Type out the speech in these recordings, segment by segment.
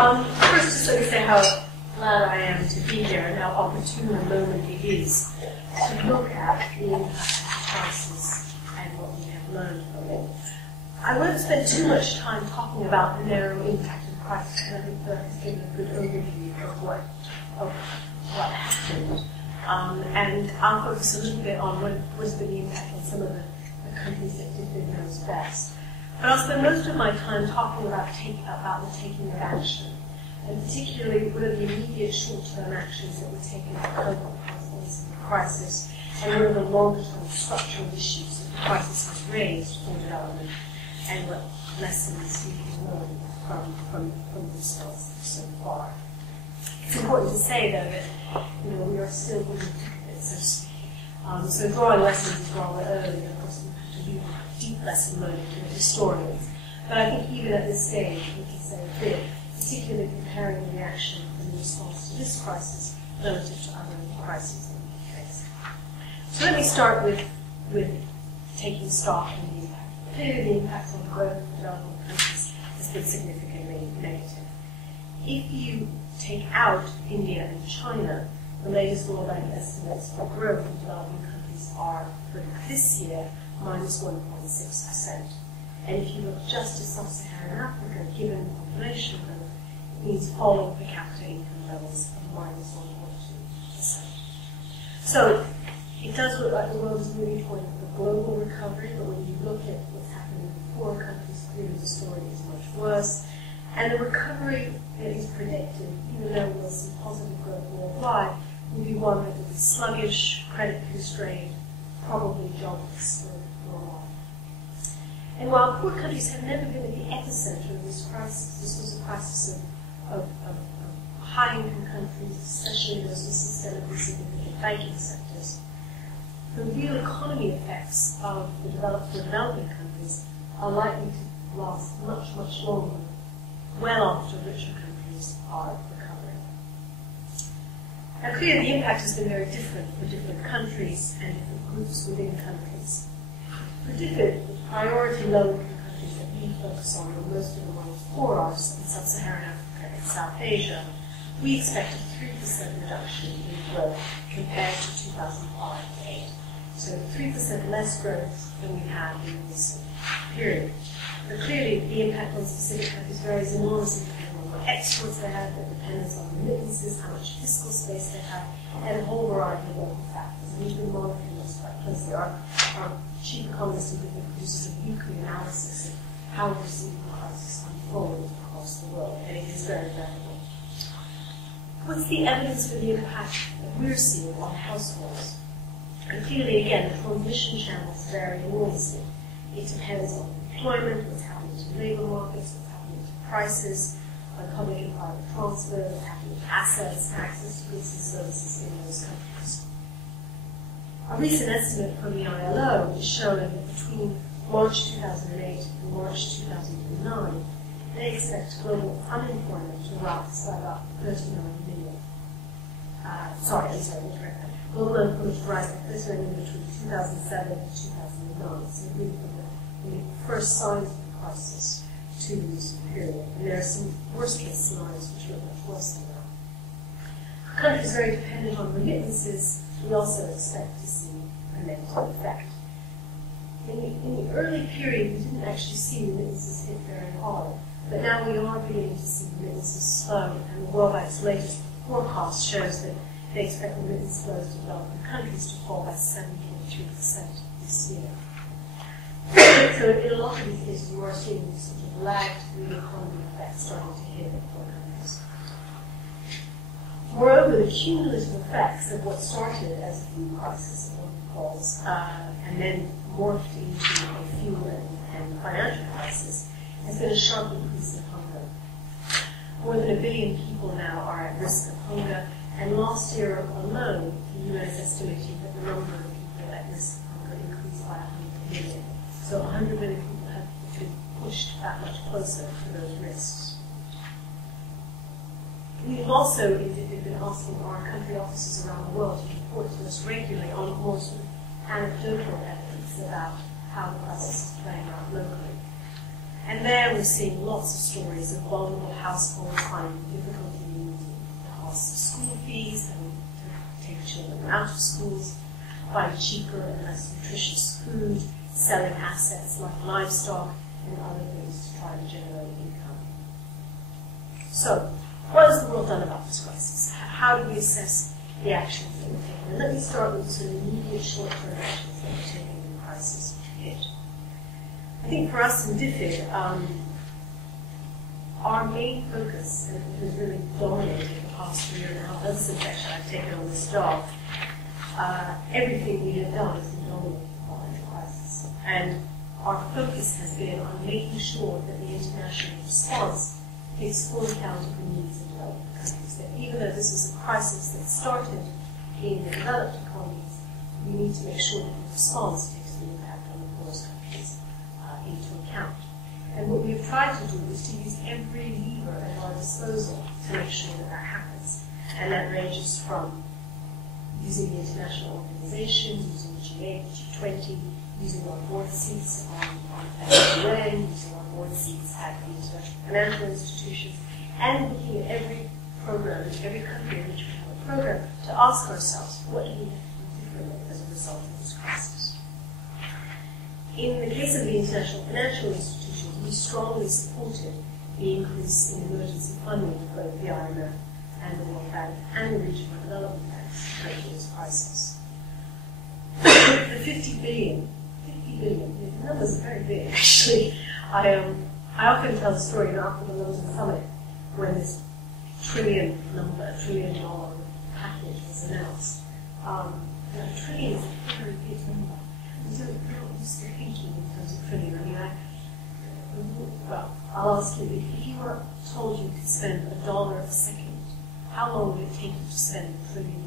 First, just let me say how glad I am to be here and how opportune a moment it is to look at the impact of the crisis and what we have learned from it. I won't spend too much time talking about the narrow impact of the crisis, and I think Burke has given a good overview of what happened. And I'll focus a little bit on what has been the impact on some of the countries that did their nose best. But I'll spend most of my time talking about the taking of action, and particularly what are the immediate short-term actions that were taken to cope with the crisis, and what are the longer-term structural issues that the crisis has raised for development, and what lessons we can learn from the results so far. It's important to say, though, that we are still going to do it, so to speak. So drawing lessons is rather early. Of course, we have to do deep lesson learning to the historians. But I think even at this stage, we can say a bit, particularly comparing the reaction and the response to this crisis relative to other crises that we face. So let me start with taking stock of the impact. Clearly, the impact on growth of developing countries has been significantly negative. If you take out India and China, the latest World Bank estimates for growth in developing countries are, for this year, minus 1.6%. And if you look just at sub-Saharan Africa, given population growth, it means falling per capita income levels of minus 1.2%. So it does look like the world is moving toward a global recovery, but when you look at what's happening in poor countries, clearly the story is much worse. And the recovery that is predicted, even though we'll see positive growth worldwide, will be one that will be sluggish, credit constrained, probably jobless for a while. And while poor countries have never been at the epicenter of this crisis, this was a crisis of high-income countries, especially those with systemically significant banking sectors. The real economy effects of the developing countries are likely to last much, much longer, well after richer countries are recovering. Now, clearly the impact has been very different for different countries and different groups within countries. For DFID, the priority low-income countries that we focus on, and most of the ones for us in sub-Saharan Africa and South Asia, we expect a 3% reduction in growth compared to 2005-8. So 3% less growth than we had in the recent period. But clearly, the impact on specific countries varies enormously depending on what exports they have, their dependence on remittances, how much fiscal space they have, and a whole variety of local factors. And we've been monitoring this quite closely. Our chief economist and business produces a weekly analysis of how we're seeing the crisis unfold across the world, and it is very variable. What's the evidence for the impact that we're seeing on households? And clearly, again, the transmission channels vary enormously. It depends on employment, what's happening to labour markets, what's happening to prices, on public and private transfer, what's happening to assets, access to goods and services in those countries. A recent estimate from the ILO is showing that between March 2008 and March 2009, they expect global unemployment to rise by about 39 million. Global unemployment to rise by 39 million between 2007 and 2009. So really from the first signs of the crisis to this period. And there are some worst-case scenarios which are much worse than that. For countries very dependent on remittances, we also expect to see a negative effect. In the early period, we didn't actually see remittances hit very hard, but now we are beginning to see remittances slow, and the World Bank's latest forecast shows that they expect remittance flows to developing countries to fall by 7.3% this year. So in a lot of these cases, you are seeing this sort of lagged real economy effect starting to hit poor countries. Moreover, the cumulative effects of what started as a food crisis, what we call, and then morphed into a fuel and financial crisis, has been a sharp increase in hunger. More than 1 billion people now are at risk of hunger, and last year alone, the UN is estimating that the number of people at risk of hunger increased by 100 million. So 100 million people have been pushed that much closer to those risks. We've also been asking our country offices around the world to report to us regularly on more sort of anecdotal evidence about how the crisis is playing out locally. And there we're seeing lots of stories of vulnerable households finding difficulty in the cost of school fees, having to take children out of schools, buying cheaper and less nutritious food, selling assets like livestock and other things to try and generate income. So, what has the world done about this crisis? How do we assess the actions that we're taking? And let me start with the sort of immediate short-term actions that we're taking in the crisis hit. I think for us in DFID, our main focus, and it has really dominated the past year and a half, ever since actually I've taken on this job, everything we have done has been dominated by the crisis. And our focus has been on making sure that the international response takes full account of the needs of developing countries. That even though this is a crisis that started in the developed economies, we need to make sure that the response takes the impact on the poorest countries into account. And what we have tried to do is to use every lever at our disposal to make sure that that happens. And that ranges from using the international organizations, using the G8, G20, using our board seats at the UN, using our board seats at the international financial institutions, and looking at every program in every country in which we have a program to ask ourselves, what do we have to do differently as a result of this crisis? In the case of the international financial institutions, we strongly supported the increase in emergency funding for both the IMF and the World Bank and the Regional Development Banks to cope with this crisis. The 50 billion, the numbers are very big actually. I often tell the story after the London Summit when this $1 trillion package was announced. $1 trillion is a very big number. We're not used to thinking in terms of trillion. I mean, well, I'll ask you, if you were told you could spend $1 a second, how long would it take you to spend $1 trillion?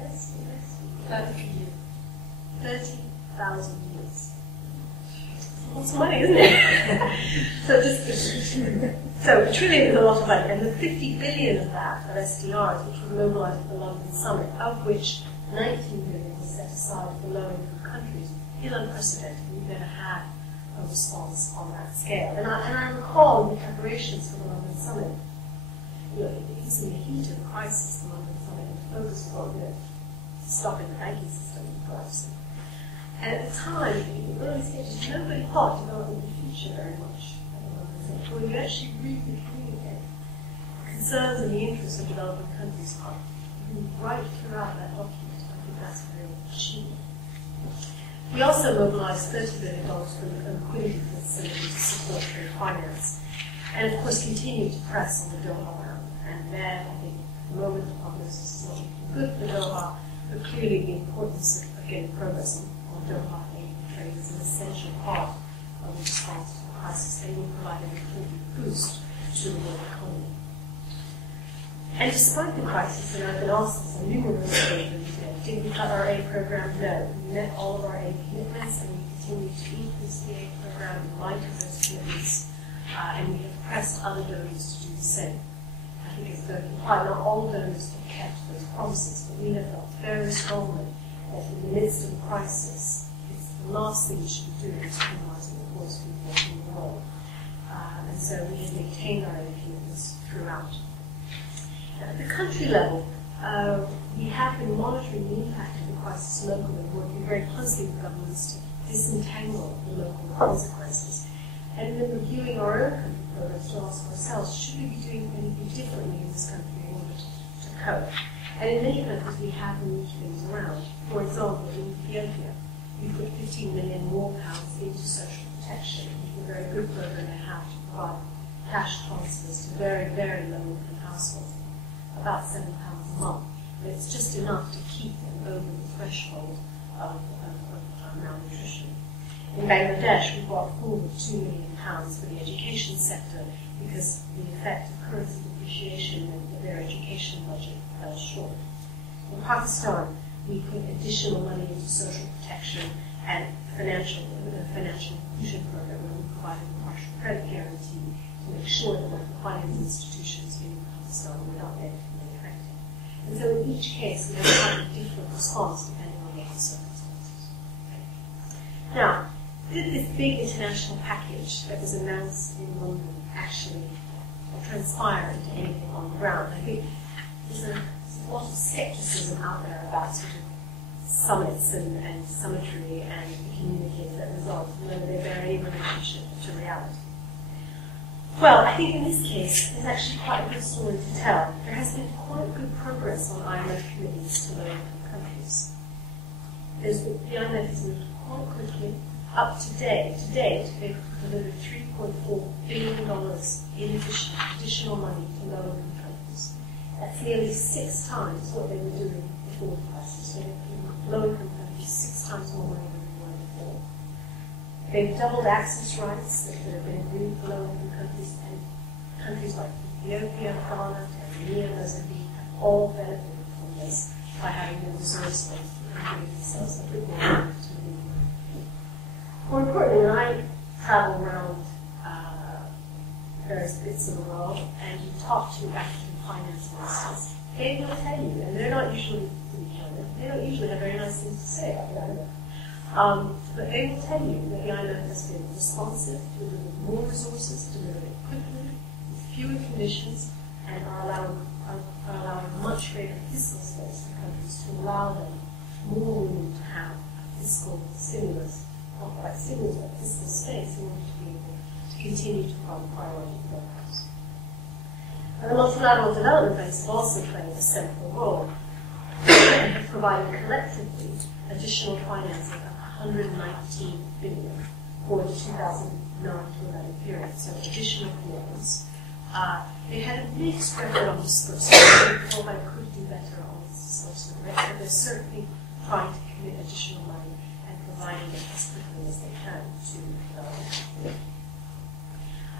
Yes. 30,000 years. Lots of money, isn't it? So $1 trillion is a lot of money, and the 50 billion of that of SDRs, which was mobilized at the London Summit, of which 19 billion was set aside for low-income countries, is unprecedented. We've never had a response on that scale. And I recall in the preparations for the London Summit, it was in the heat of the crisis, the London Summit, and the focus was on stopping the banking system collapsing. And at the time, in the early stages, nobody thought development in the future very much. When you actually read the communique, the concerns and the interests of developing countries are right throughout that document. I think that's a real achievement. We also mobilized $30 billion from the liquidity facility to support trade finance, and of course continue to press on the Doha round. And there, I think, at the moment, the prognosis is not looking good for Doha, but clearly the importance of getting progress on Doha aid trade is an essential part of the response to the crisis. They will provide an important boost to the world economy. And despite the crisis, and I've been asked this on numerous occasions, did we cut our aid program? No. We met all of our aid commitments, and we continue to increase the aid program in light of those commitments, and we have pressed other donors to do the same. I think it's going to imply not all donors have kept those promises, but we have felt very strongly that in the midst of a crisis, it's the last thing we should be doing is criminalizing the poorest people in the world. And so we have maintained our aid commitments throughout. At the country level, we have been monitoring the impact of the crisis locally, working very closely with governments to disentangle the local consequences, and then reviewing our own country programs to ask ourselves, should we be doing anything differently in this country in order to cope? And in many countries, we have moved things around. For example, in Ethiopia, we put 15 million more pounds into social protection, which is a very good program to have to provide cash transfers to very, very low-income households, about £7 a month. But it's just enough to keep them over the threshold of malnutrition. In Bangladesh, we brought forward £2 million for the education sector because the effect of currency depreciation and their education budget fell short. In Pakistan, we put additional money into social protection and financial inclusion program where we provided a partial credit guarantee to make sure that local finance institutions in Pakistan were not negatively affected. And so in each case, we have a different response depending on local circumstances. Now, did this big international package that was announced in London actually transpire into anything on the ground? I think there's a lot of skepticism out there about sort of summits and summitry and communiques that result, and whether they bear any relationship to reality. Well, I think in this case, there's actually quite a good story to tell. There has been quite good progress on IMF committees to low-income countries. The IMF has moved quite quickly. Up to date, they've delivered $3.4 billion in additional money to low-income countries. That's nearly 6 times what they were doing before the crisis. So they've given low-income countries 6 times more money than they were before. They've doubled access rights that have been agreed for low-income countries, and countries like Ethiopia, Ghana, Tanzania, Mozambique have all benefited from this by having the resource base and giving themselves a bit more money to the EU. More importantly, when I travel around various bits of the world and you talk to African finance ministers, they will tell you, and they're not usually they don't usually have very nice things to say about the IMF. But they will tell you that the IMF has been responsive, delivered more resources, delivered it quickly, with fewer conditions, and are allowing much greater fiscal space for countries to allow them more room to have a fiscal stimulus, not quite stimulus, but fiscal space in order to be able to continue to run priority programs. And the multilateral development banks have also played a central role in providing collectively additional financing of $119 billion for the 2009 to 11 period, so additional commitments. They had a mixed record on disbursement. They thought I could do better on this disbursement rate, but they're certainly trying to commit additional money and providing it as quickly as they can to develop.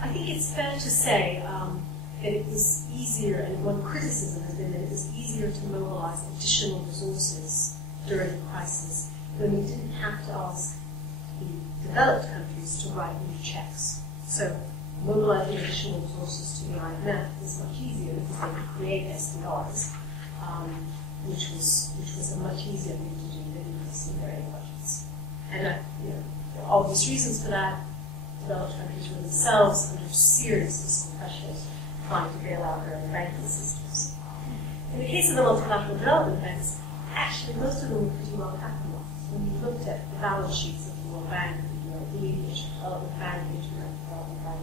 I think it's fair to say that it was easier, and one criticism has been that it was easier to mobilize additional resources during the crisis when we didn't have to ask the developed countries to write new checks. So mobilizing additional resources to the IMF was much easier because they could create SDRs, which was a much easier thing to do than increasing their aid budgets. And there are obvious reasons for that. Developed countries were themselves under serious fiscal pressures trying to bail out their own banking systems. In the case of the multilateral development banks, actually most of them were pretty well capitalized. When you looked at the balance sheets of the World Bank, the DFID, the Development Bank, the International Development Bank,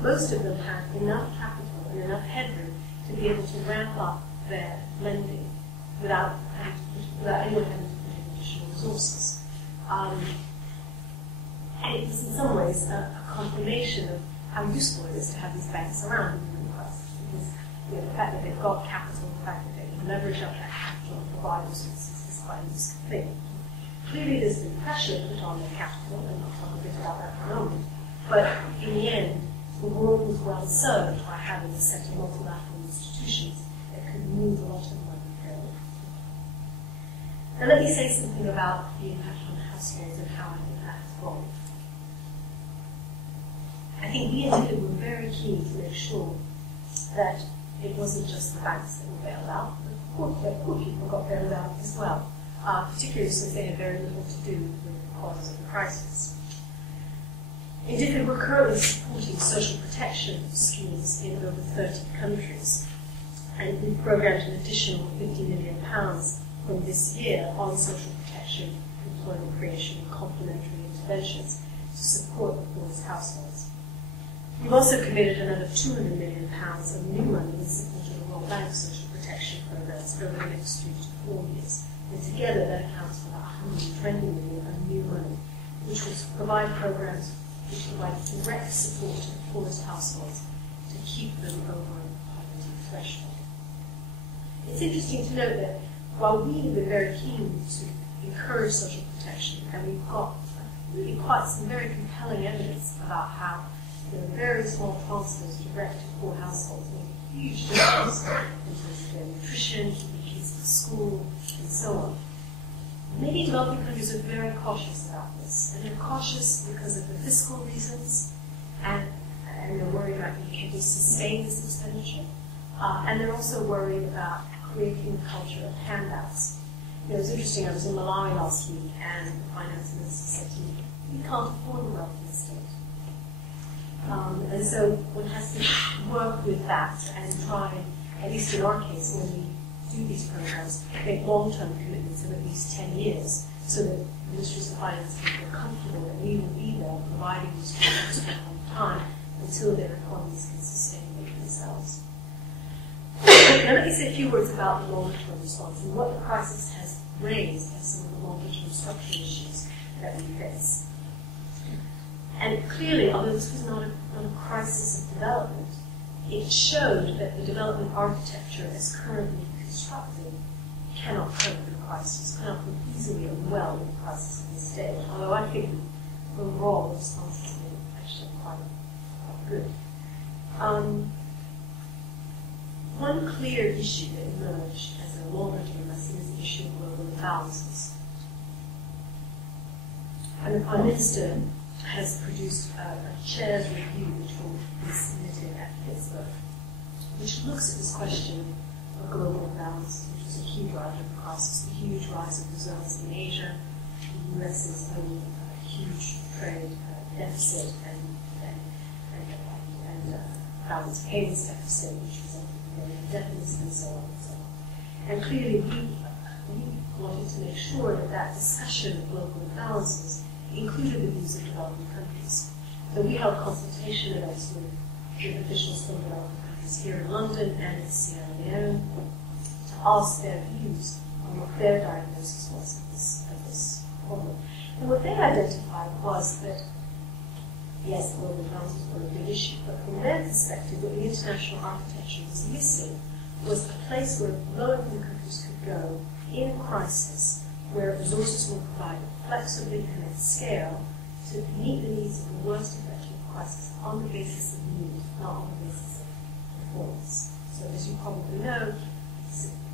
most of them had enough capital and enough headroom to be able to ramp up their lending without anyone having to put in additional resources. And it was in some ways a confirmation of how useful it is to have these banks around during the crisis. Because the fact that they've got capital, the fact that they can leverage up that capital and provide resources is quite a useful thing. Clearly there's been pressure put on their capital, and I'll talk a bit about that for a moment. But in the end, the world was well served by having a set of multilateral institutions that could move a lot of money fairly quickly. Now let me say something about the impact on households and how I think that has evolved. I think we in DFID were very keen to make sure that it wasn't just the banks that were bailed out, but poor people got bailed out as well, particularly since they had very little to do with the cause of the crisis. In DFID, we're currently supporting social protection schemes in over 30 countries, and we've programmed an additional £50 million from this year on social protection, employment creation, and complementary interventions to support the poorest households. We've also committed another £200 million of new money in support of the World Bank social protection programs over the next 3 to 4 years. And together that accounts for about $120 million of new money, which will provide programs which provide direct support to the poorest households to keep them over the poverty threshold. It's interesting to note that while we have been very keen to encourage social protection, and we've got really quite some very compelling evidence about how very small transfers direct to poor households make a huge difference in terms of their nutrition, keeping kids in school, and so on. Many developing countries are very cautious about this, and they're cautious because of the fiscal reasons, and they're worried about can they sustain this expenditure, and they're also worried about creating a culture of handouts. It was interesting, I was in Malawi last week, and the finance minister said to me, we can't afford a welfare state. And so one has to work with that and try, at least in our case, when we do these programs, make long-term commitments of at least 10 years so that ministries of finance can feel comfortable that we will be there providing these programs for a long time until their economies can sustain themselves. Now let me say a few words about the longer-term response and what the crisis has raised as some of the longer-term structural issues that we face. And clearly, although this was not a crisis of development, it showed that the development architecture as currently constructed cannot cope with a crisis, cannot cope easily or well with a crisis at this stage. Although I think overall the response has been actually quite good. One clear issue that emerged as a longer-term lesson is the issue of global imbalances. And the Prime Minister has produced a chair's review which will be submitted at Pittsburgh, which looks at this question of global imbalance, which was a key driver of the crisis, the huge rise of reserves in Asia, the US's own huge trade deficit and balance payments deficit, which resulted in indebtedness and so on and so on. And clearly we wanted to make sure that that discussion of global imbalances included the views of developing countries. So we held consultation events with officials from developing countries here in London and in Sierra Leone to ask their views on what their diagnosis was of this problem. And what they identified was that, yes, global imbalances were a big issue, but from their perspective, what the international architecture was missing was a place where low-income countries could go in a crisis where resources were provided flexibly and at scale to meet the needs of the worst effects of the crisis on the basis of need, not on the basis of performance. So as you probably know,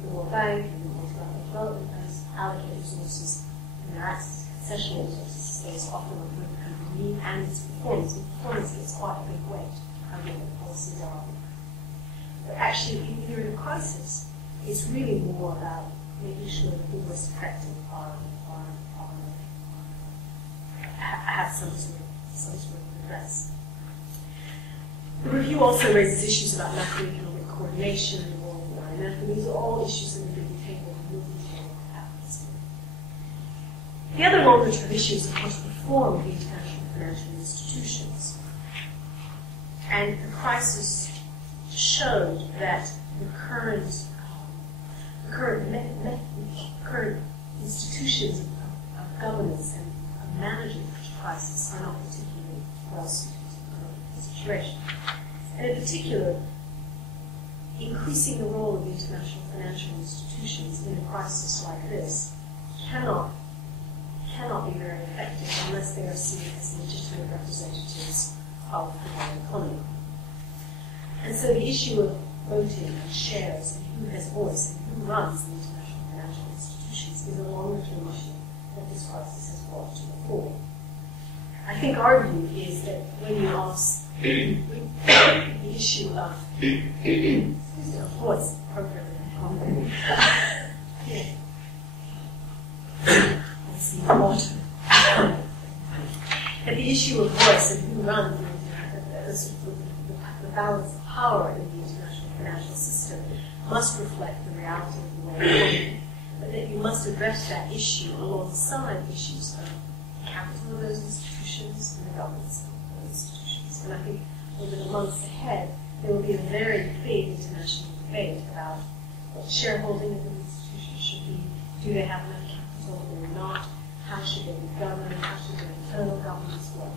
the World Bank and the Multilateral Development Banks allocate resources and their access to concessional resources based often on what the country need and its performance. And performance gets quite a big weight on what the policies are. But actually, even during a crisis, it's really more about making sure that the most effective have some sort of address. The review also raises issues about macroeconomic coordination and the role of the IMF, and these are all issues that are going to be tabled and will be tabled at this point. The other longer-term issue is, of course, reform of the international financial institutions. And the crisis showed that the current institutions of governance and of managing the crisis are not particularly well suited to the current situation. And in particular, increasing the role of the international financial institutions in a crisis like this cannot be very effective unless they are seen as legitimate representatives of the global economy. And so the issue of voting and shares and who has voice and who runs the international financial institutions is a longer-term issue that this crisis has brought to the fore. I think our view is that when you ask the issue of voice appropriately, let's see, water. That the issue of voice and who runs the balance of power in the international financial system must reflect the reality of the world economy, but that you must address that issue alongside issues of capital of those institutions and the governance of those institutions. And I think over the months ahead, there will be a very big international debate about what shareholding of the institutions should be. Do they have enough capital or not? How should they be governed? How should their internal governance work?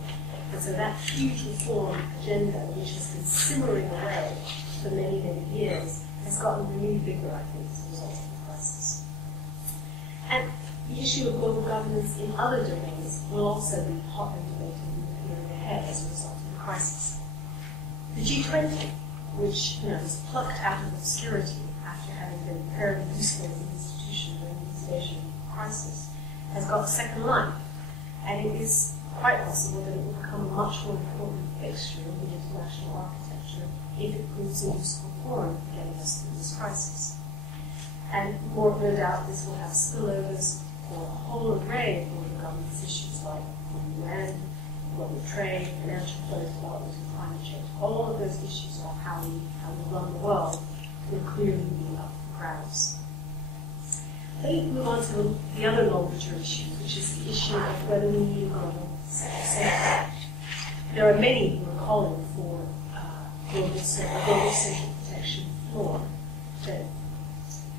And so that huge reform agenda, which has been simmering away for many, many years, has gotten renewed vigor, I think, as a result of the crisis. And the issue of global governance in other domains will also be hotly debated in the period ahead as a result of the crisis. The G20, which was plucked out of obscurity after having been fairly useful as an institution during the East Asian crisis, has got a second life, and it is quite possible that it will become a much more important fixture in the international architecture if it proves a useful forum for getting us through this crisis. And no doubt this will have spillovers for a whole array of global governance issues like on the UN, global trade, financial flows, development, and climate change. All of those issues about how we run the world will clearly be up for grabs. Let me move on to the other longer-term issue, which is the issue of whether we need a global safety net. There are many who are calling for a global social protection floor, that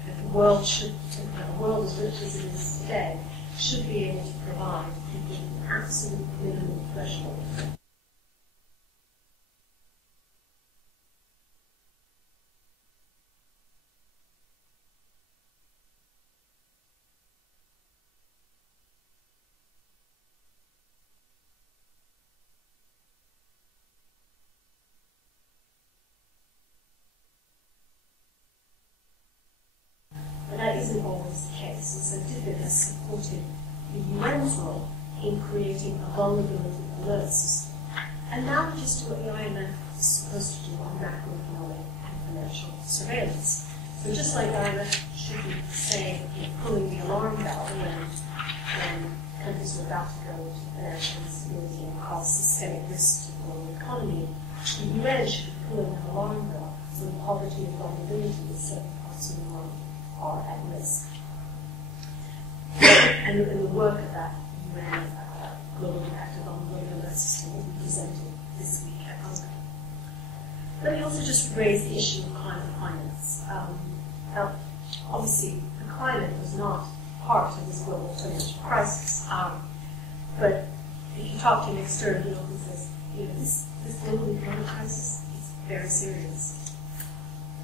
the world as rich as it is today should be able to provide people an absolute minimum threshold. That isn't always the case, and so DFID has supported the UN's role in creating a vulnerability alert system, analogous to what the IMF is supposed to do on macroeconomic and financial surveillance. So just like IMF should be saying, pulling the alarm bell when countries are about to go into financial instability and cause systemic risk to the global economy, the UN should be pulling an alarm bell when poverty and vulnerability in certain parts of the world are at risk. And the work of that UN Global Impact and Vulnerability Alert System will be presented this week at UNCA. Let me also just raise the issue of climate finance. Now, obviously, the climate was not part of this global financial crisis, but if you talk to an external, he often says, this global economic crisis is very serious.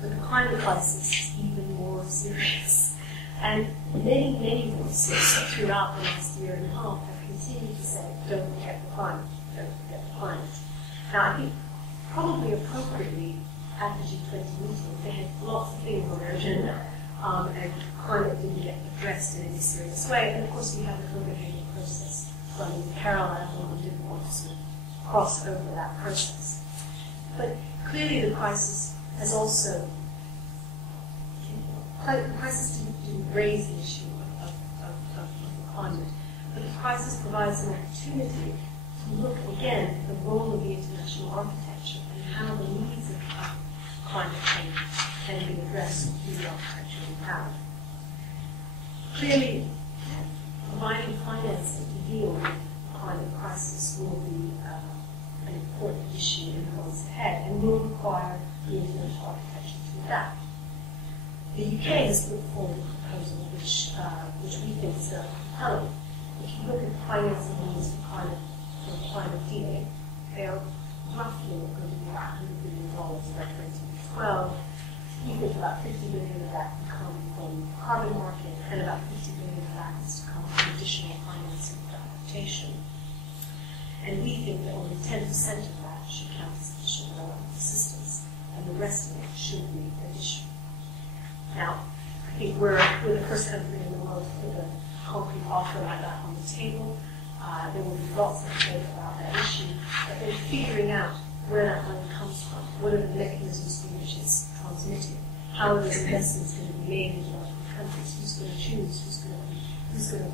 But the climate crisis is even more serious. And many voices throughout the last year and a half have continued to say, don't forget the climate, don't forget the climate. Now, I think probably appropriately at the G20 meeting, they had lots of things on their agenda, and climate didn't get addressed in any serious way. And of course, we have the Copenhagen process running in parallel, and we didn't want to sort of cross over that process. But clearly the crisis has also, the crisis didn't raise the issue of the climate, but the crisis provides an opportunity to look again at the role of the international architecture and how the needs of climate change can be addressed through the architecture we have. Clearly, providing financing to deal with the climate crisis will be an important issue in the months ahead and will require the international architecture to adapt. The UK has put forward a proposal which we think is very compelling. If you look at the financing needs for climate dealing, they are roughly going to be about $100 billion by 2012. We think about $50 billion of that can come from the carbon market, and about $50 billion of that is to come from additional financing for adaptation. And we think that only 10% of that should count as additional development assistance, and the rest of it should be additional. Now, I think we're the first country in the world to put a concrete offer like that on the table. There will be lots of debate about that issue, but then figuring out where that money comes from, what are the mechanisms through which it's transmitted, how are those investments going to be made in developing countries, who's going to choose, who's going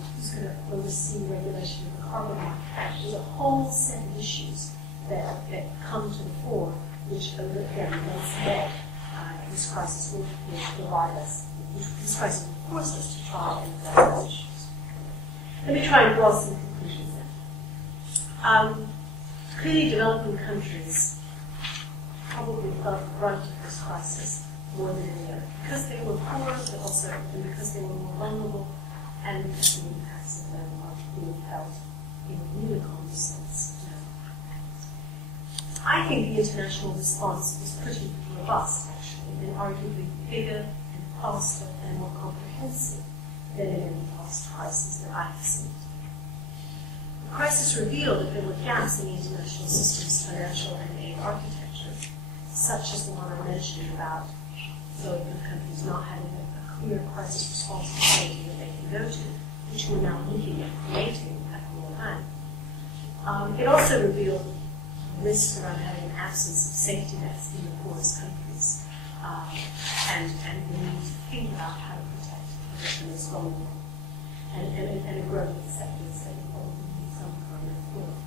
to oversee regulation of the carbon market. There's a whole set of issues that come to the fore, which again, once ahead, this crisis will provide us. This crisis will force us to try and address those issues. Let me try and draw some conclusions then. Clearly, developing countries probably felt the brunt of this crisis more than any other, because they were poor, but also because they were more vulnerable, and because the impacts of them are being felt in a really common sense now. I think the international response was pretty robust, actually, and arguably bigger and faster and more comprehensive than in any past crisis that I have seen. The crisis revealed that there were gaps in the international system's financial and aid architecture, such as the one I mentioned about low-income countries not having a clear crisis response facility that they can go to, which we're now looking at creating at the World Bank. It also revealed risks around having an absence of safety nets in the poorest countries, and the need to think about how to protect the most vulnerable, and a growing acceptance that we probably need some kind of world.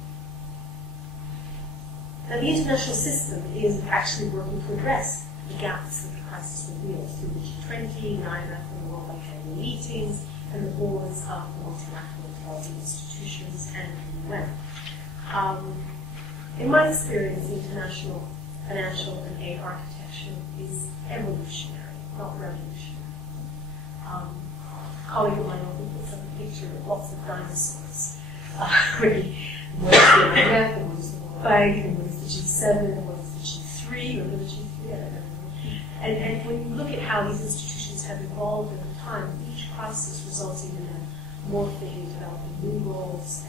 Now, the international system is actually working to address the gaps that the crisis reveals through the G20, the IMF, and the World Bank annual meetings, and the boards of the multilateral development institutions and the UN. In my experience, the international financial and aid architecture is evolutionary, not revolutionary. A colleague of mine often puts up a picture of lots of dinosaurs. Really, what is the IMF, and what is the World Bank, and what is the G7, and what is the G3, or the G3, I don't know. And when you look at how these institutions have evolved over time, each crisis resulting in them morphing, developing new roles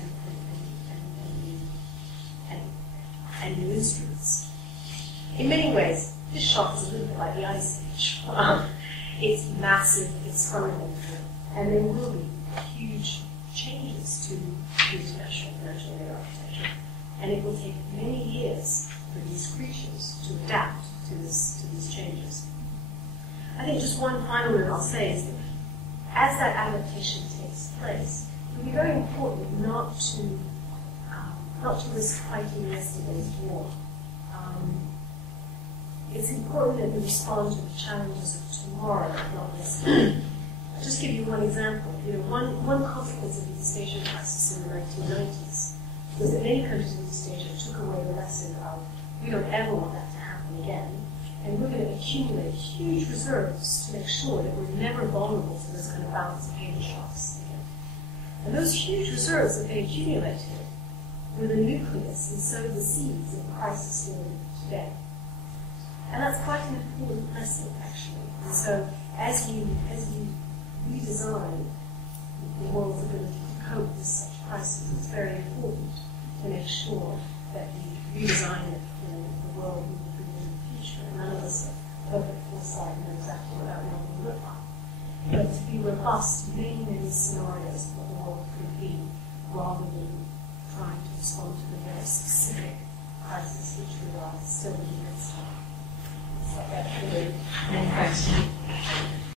and new instruments. In many ways, this shock is a little bit like the Ice Age. It's massive, it's fundamental, and there will be huge changes to the international financial aid architecture, and it will take many years for these creatures to adapt to these changes. I think just one final note I'll say is that as that adaptation takes place, it will be very important not to risk fighting yesterday's war. It's important that we respond to the challenges of tomorrow, not yesterday. I'll just give you one example. One consequence of the East Asian crisis in the 1990s was that many countries in East Asia took away the lesson of we don't ever want that to happen again, and we're going to accumulate huge reserves to make sure that we're never vulnerable to those kind of balance of payment shocks again. And those huge reserves that they accumulated were the nucleus and sowed the seeds of the crisis we're in today. And that's quite an important lesson, actually. And so, as you redesign the world's ability to cope with such crises, it's very important to make sure that you redesign it for the world we will be in the future. And none of us have perfect foresight and know exactly what that world will look like. But to be robust to many, many scenarios of what the world could be, rather than trying to respond to the very specific crisis which we are still in the midst of. Many thanks.